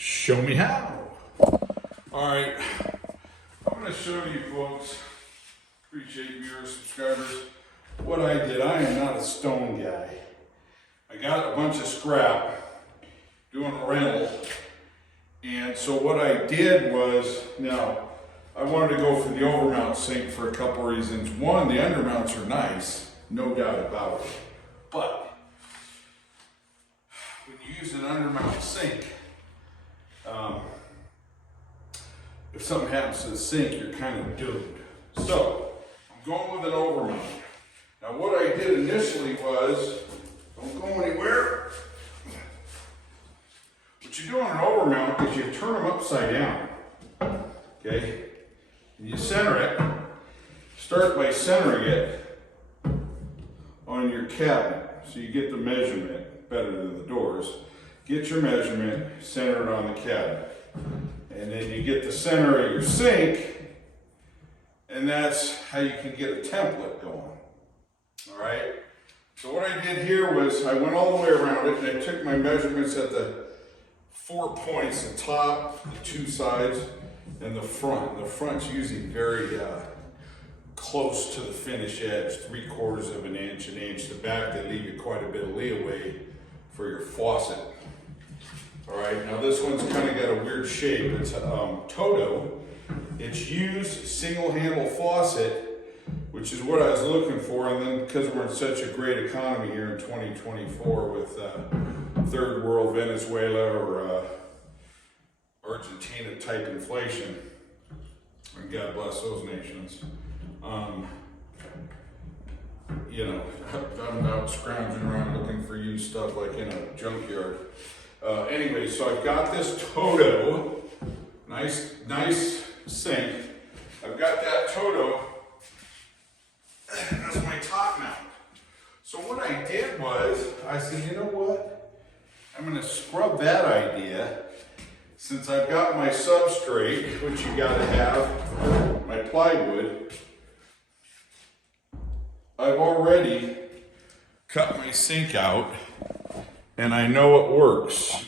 Show me how. All right, I'm going to show you folks, appreciate viewers, subscribers, what I did. I am not a stone guy. I got a bunch of scrap doing a rental, and so what I did was, now, I wanted to go for the overmount sink for a couple reasons. One, the undermounts are nice, no doubt about it, but when you use an undermount sink, if something happens to the sink, you're kind of doomed. So, I'm going with an overmount. Now what I did initially was, don't go anywhere. What you do on an overmount is you turn them upside down, okay? And you center it. Start by centering it on your cabinet, so you get the measurement better than the doors. Get your measurement, center it on the cabinet. And then you get the center of your sink, and that's how you can get a template going. All right? So what I did here was I went all the way around it, and I took my measurements at the 4 points, the top, the two sides, and the front. The front's usually very close to the finish edge, 3/4 of an inch, an inch. The back, they leave you quite a bit of leeway for your faucet. All right, now this one's kind of got a weird shape. It's a Toto. It's used single handle faucet, which is what I was looking for. And then because we're in such a great economy here in 2024 with third world Venezuela or Argentina type inflation, and God bless those nations. You know, I'm out scrounging around looking for used stuff like in a junkyard. Anyway, so I've got this Toto, nice sink. I've got that Toto, that's my top mount. So what I did was, I said, you know what? I'm gonna scrub that idea. Since I've got my substrate, which you gotta have, my plywood, I've already cut my sink out, and I know it works.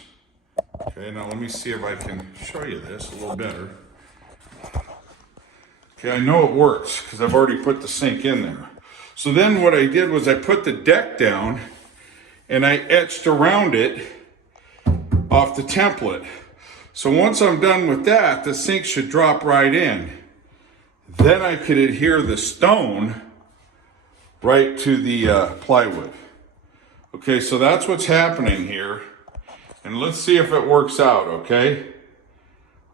Okay, now let me see if I can show you this a little better. Okay, I know it works because I've already put the sink in there. So then what I did was I put the deck down and I etched around it off the template. So once I'm done with that, the sink should drop right in. Then I could adhere the stone right to the plywood. Okay, so that's what's happening here. And let's see if it works out, okay?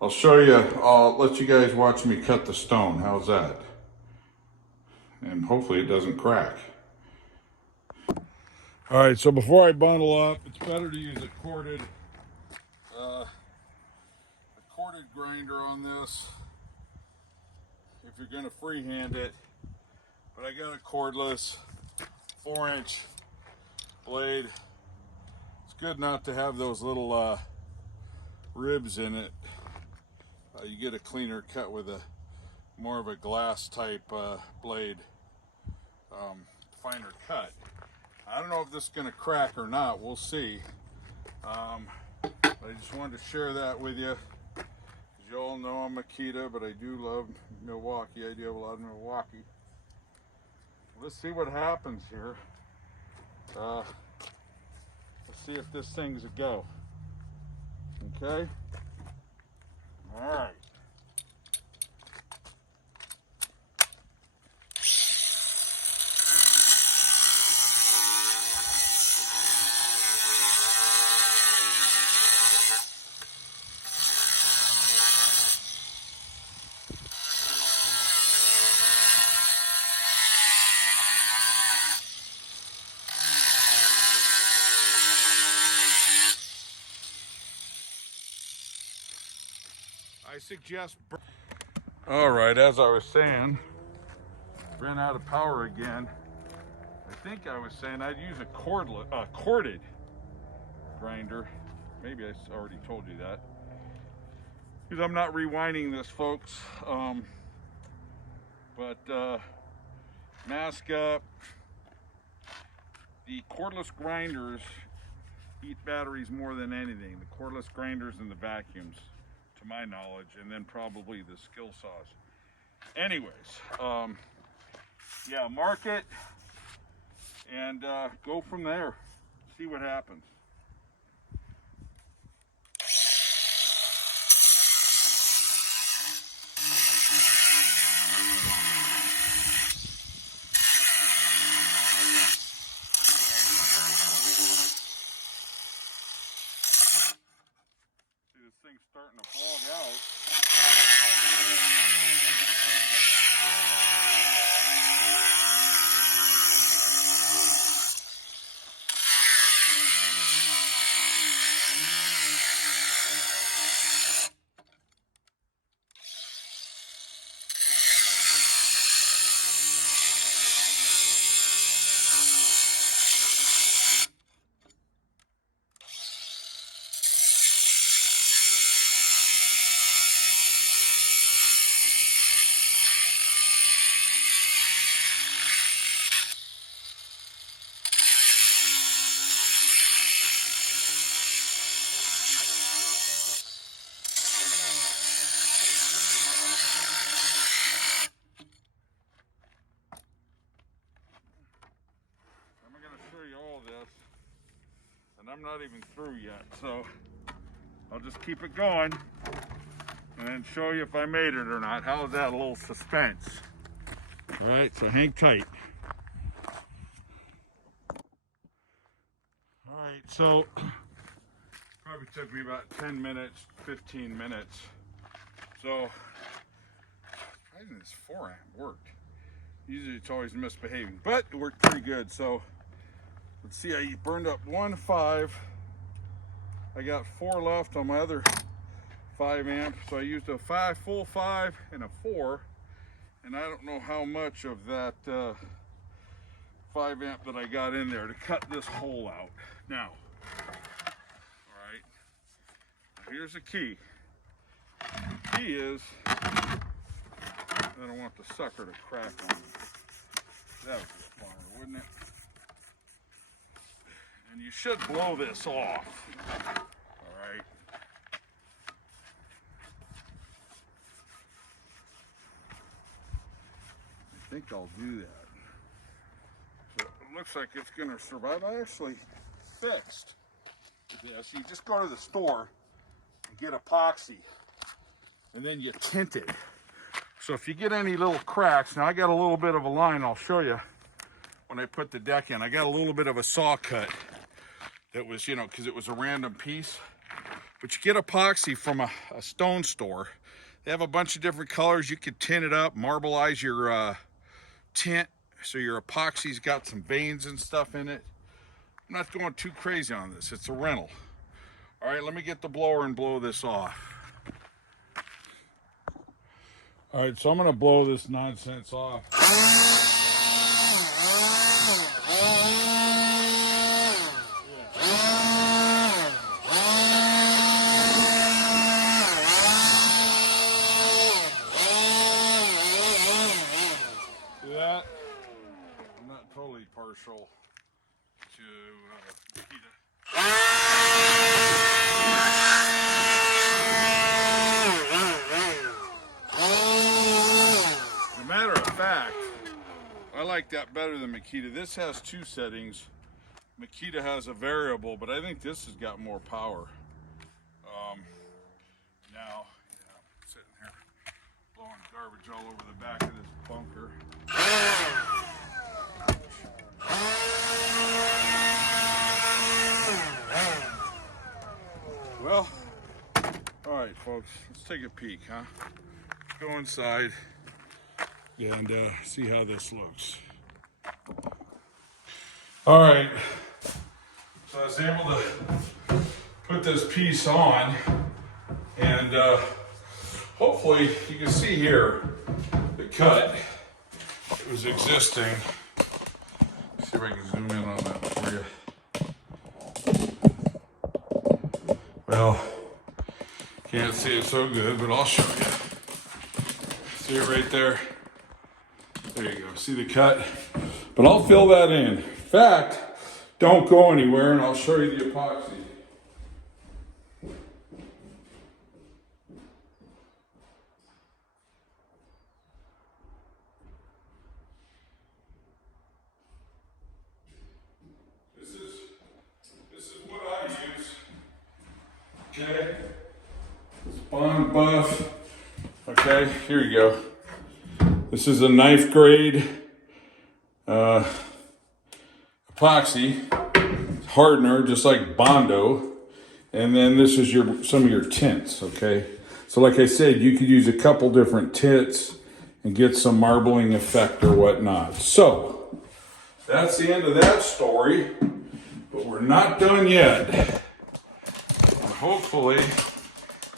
I'll show you, I'll let you guys watch me cut the stone. How's that? And hopefully it doesn't crack. All right, so before I bundle up, it's better to use a corded grinder on this if you're gonna freehand it. But I got a cordless 4-inch blade. It's good not to have those little ribs in it. You get a cleaner cut with a more of a glass type blade, finer cut. I don't know if this is going to crack or not. We'll see. I just wanted to share that with you. As you all know, I'm Makita, but I do love Milwaukee. I do have a lot of Milwaukee. Let's see what happens here. Let's see if this thing's a go. Okay? All right. I suggest. All right, as I was saying, ran out of power again. I think I was saying I'd use a corded grinder. Maybe I already told you that. Because I'm not rewinding this, folks. Mask up. The cordless grinders eat batteries more than anything. The cordless grinders and the vacuums, to my knowledge, and then probably the skill saws. Anyways, yeah, mark it and go from there. See what happens. See, this thing's starting to bog out. And I'm not even through yet, so I'll just keep it going and then show you if I made it or not. How's that? A little suspense. All right, so hang tight. All right, so probably took me about 10 minutes, 15 minutes. So I think this 4 amp worked. Usually it's always misbehaving, but it worked pretty good. So let's see, I burned up 1.5. I got 4 left on my other 5 amp. So I used a full 5 and a 4. And I don't know how much of that 5 amp that I got in there to cut this hole out. Now, all right, here's the key. The key is, I don't want the sucker to crack on me. That would be fun, wouldn't it? And you should blow this off. All right. I think I'll do that. So it looks like it's going to survive. I actually fixed this. You just go to the store and get epoxy, and then you tint it. So if you get any little cracks, now I got a little bit of a line, I'll show you when I put the deck in. I got a little bit of a saw cut that was, you know, because it was a random piece. But you get epoxy from a stone store. They have a bunch of different colors. You could tint it up, marbleize your tint, so your epoxy's got some veins and stuff in it. I'm not going too crazy on this. It's a rental. All right, let me get the blower and blow this off. All right, so I'm gonna blow this nonsense off. See that? I'm not totally partial to Makita. I like that better than Makita. This has 2 settings. Makita has a variable, but I think this has got more power. Now, yeah, I'm sitting here blowing garbage all over the back of this bunker. Well, all right, folks, let's take a peek, huh? Let's go inside and see how this looks. All right, so I was able to put this piece on, and hopefully you can see here the cut. It was existing. Let's see if I can zoom in on that for you. Well, can't see it so good, but I'll show you. See it right there? There you go, see the cut? But I'll fill that in. In fact, Don't go anywhere and I'll show you the epoxy. This is what I use. Okay? It's Bond Buff. Okay, here you go. This is a knife grade epoxy hardener, just like Bondo. And then this is some of your tints, okay? So like I said, you could use a couple different tints and get some marbling effect or whatnot. So that's the end of that story, but we're not done yet. Hopefully.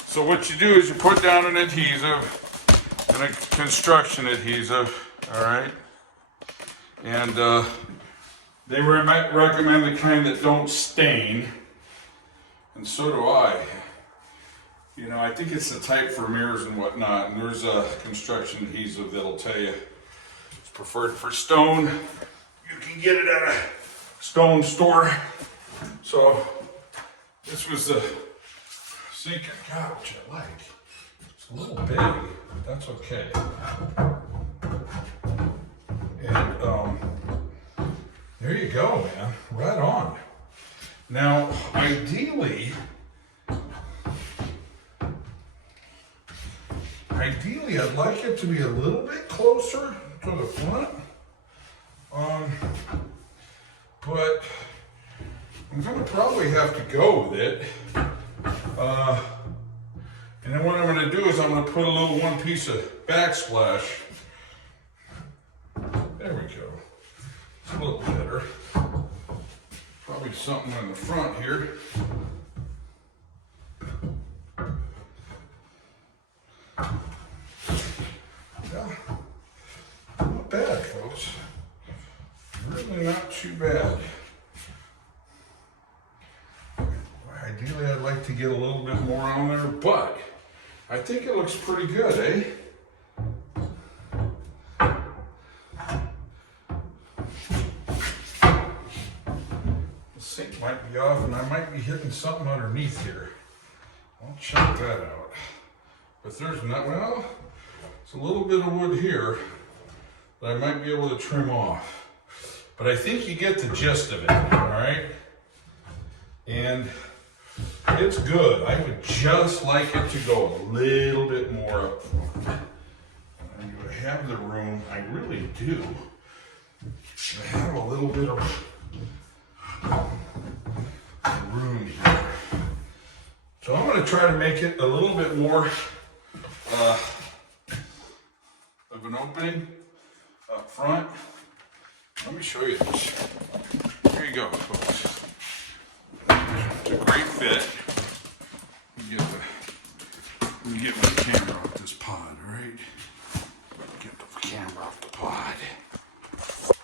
So what you do is you put down an adhesive, and a construction adhesive, all right? And they might recommend the kind that don't stain, and so do I. You know, I think it's the type for mirrors and whatnot, and there's a construction adhesive that'll tell you it's preferred for stone. You can get it at a stone store. So this was the sinking couch I like. It's a little big, but that's okay. And there you go, man. Right on. Now, ideally, I'd like it to be a little bit closer to the front. But I'm gonna probably have to go with it. And then what I'm gonna do is I'm gonna put a little one piece of backsplash. There we go. It's a little better. Probably something on the front here. Yeah, not bad, folks. Really not too bad. Ideally, I'd like to get a little bit more on there, but I think it looks pretty good, eh? The sink might be off, and I might be hitting something underneath here. I'll check that out. But there's not, well, it's a little bit of wood here that I might be able to trim off. But I think you get the gist of it, all right? And it's good. I would just like it to go a little bit more up front. I have the room, I really do. I have a little bit of room here. So I'm going to try to make it a little bit more of an opening up front. Let me show you this. Here you go, folks. It's a great fit. Let me get my camera off this pod, all right? Get the camera off the pod.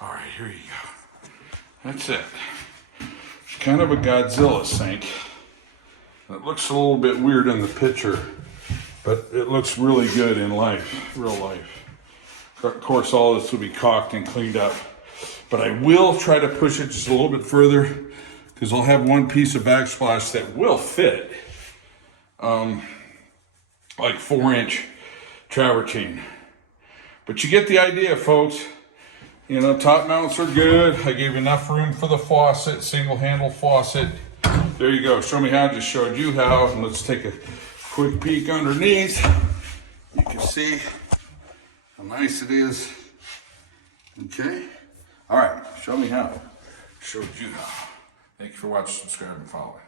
All right, here you go. That's it. It's kind of a Godzilla sink. It looks a little bit weird in the picture, but it looks really good in life, real life. Of course, all this will be caulked and cleaned up, but I will try to push it just a little bit further because I'll have one piece of backsplash that will fit, like 4-inch travertine. But you get the idea, folks. You know, top mounts are good. I gave enough room for the faucet, single handle faucet. There you go. Show me how. I just showed you how. And let's take a quick peek underneath. You can see how nice it is. Okay. All right. Show me how. Showed you how. Thank you for watching, subscribe, and following.